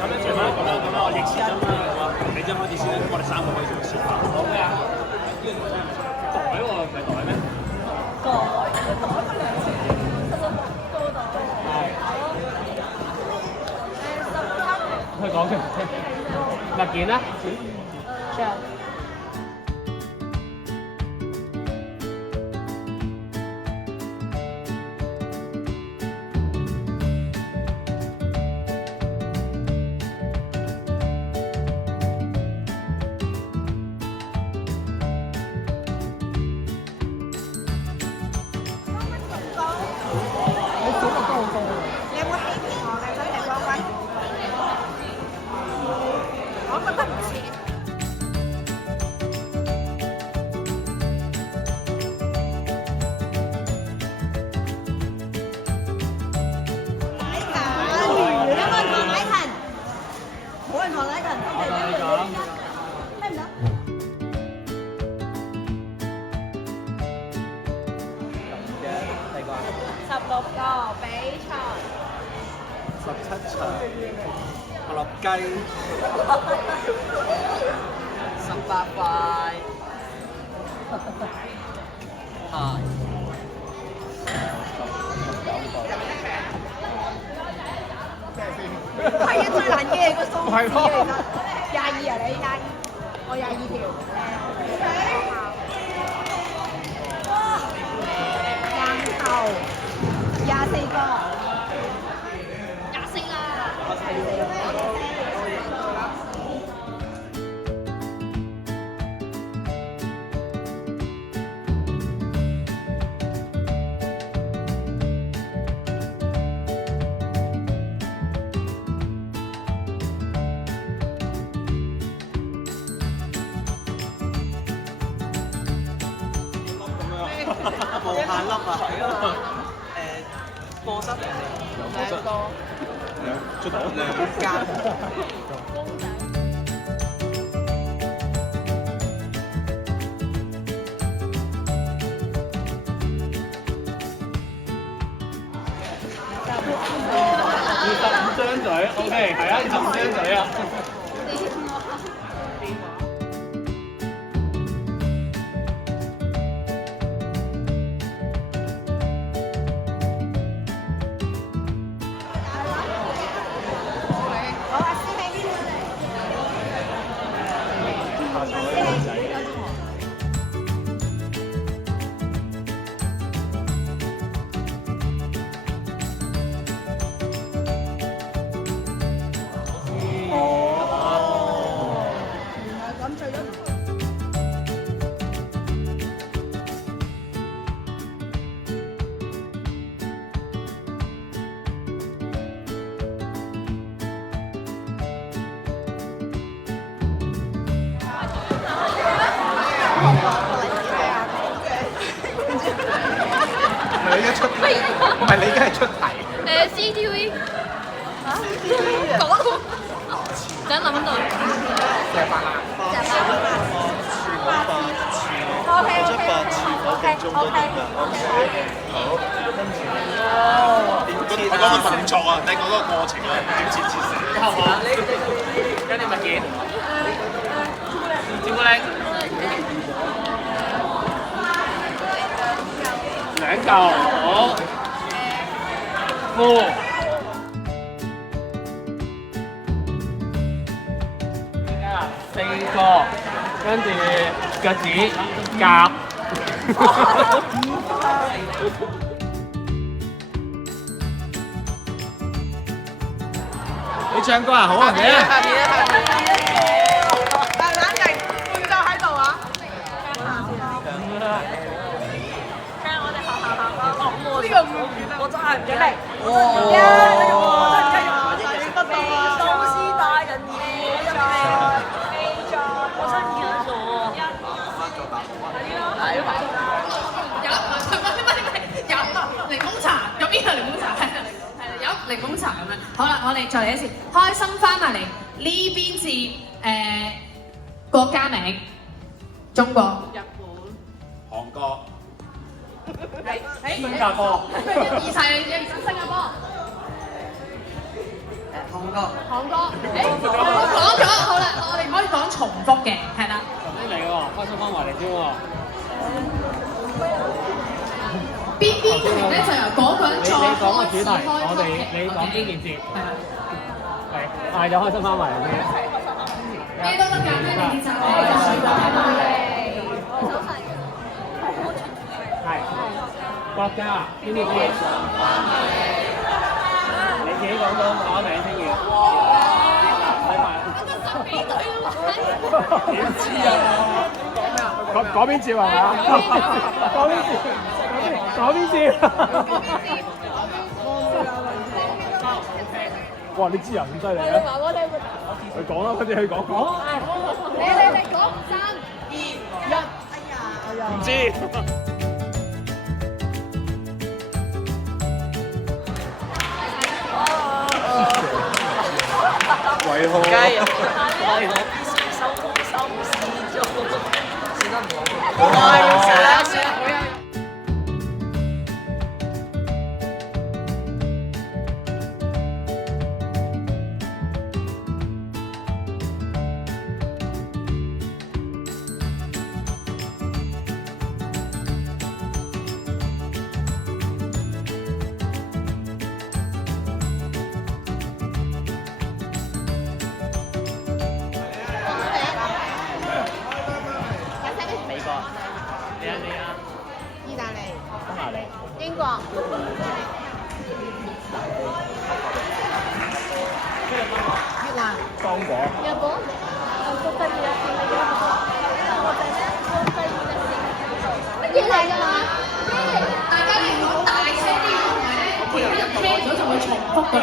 咁樣隨翻咁樣我逆時針啦，你將開始先啦，我哋3個可以做先。好咩啊？袋喎，唔係袋咩？袋分兩次，高袋。係。佢講嘅。物件啦。上。16個比賽17場，我落雞，18塊，係。係啊，最難嘅係個數字嚟㗎。22啊，你22，我22條。硬頭24個，24啦。無限粒啊！課室嚟嘅，兩個，出嚟2間。25張嘴 ，OK， 係啊，25張嘴啊。你而家出題，唔係你而家係出題。CTV 嚇？講想諗到。石白啦。OK。好。我講個動作啊，你講個過程啊，點切成？好啊。跟住物件。朱古力。2嚿，好。褲。4個，跟住腳趾夾。你唱歌啊，好啊，你啊。冷靜，伴奏喺度啊。聽我哋學校校歌，呢個我真係唔記得。哇！導師大人現在，我真係唔記得咗。有檸檬茶，有邊個檸檬茶？係有檸檬茶咁樣。好啦，我哋再嚟一次，開心翻埋嚟。呢邊是國家名，中國、日本、韓國、新加坡，二晒新加坡、韓國，誒，我講咗，好啦，我哋唔可以講重複嘅，係啦。嚟嘅喎，開心翻埋嚟先喎。邊條咧就由嗰個人再你講個主題，開我哋你講邊件事？係啦，係嗌咗開心翻埋嚟先。咩都得㗎，咩練習咧就係係國家邊啲先？你自己講講名先要。睇埋。點知啊？講邊節係咪啊？講邊節？講邊節？哇！你知人咁犀利啊！佢講啦，快啲去講講。你講3、2、1。唔知。為何？為何必須收工收視咗？算得唔好。哇！要死啦！算啦，好有。意大利、匈牙利、英國、越南、剛果、日本、韓國第二乜嘢嚟㗎嘛？大家要講大聲啲，同埋咧，其他人聽咗就會重複㗎啦。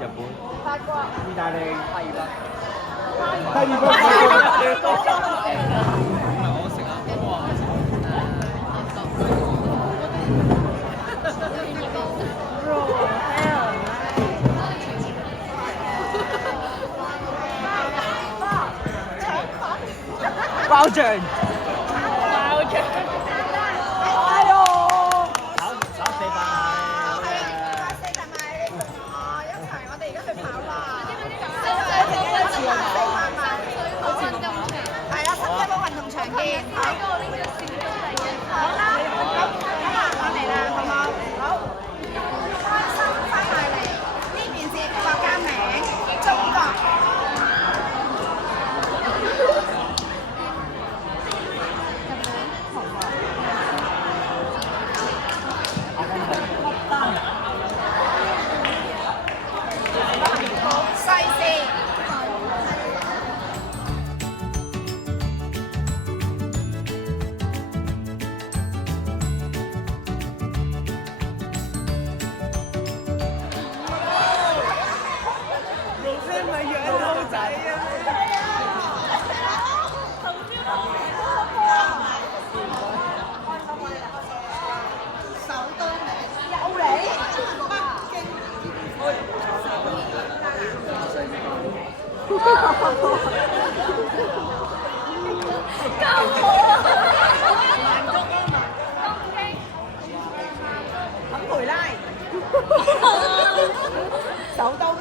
日本、法國、意大利、哈爾濱。包醬。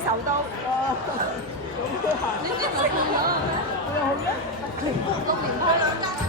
首都。你知唔知？6年開2間。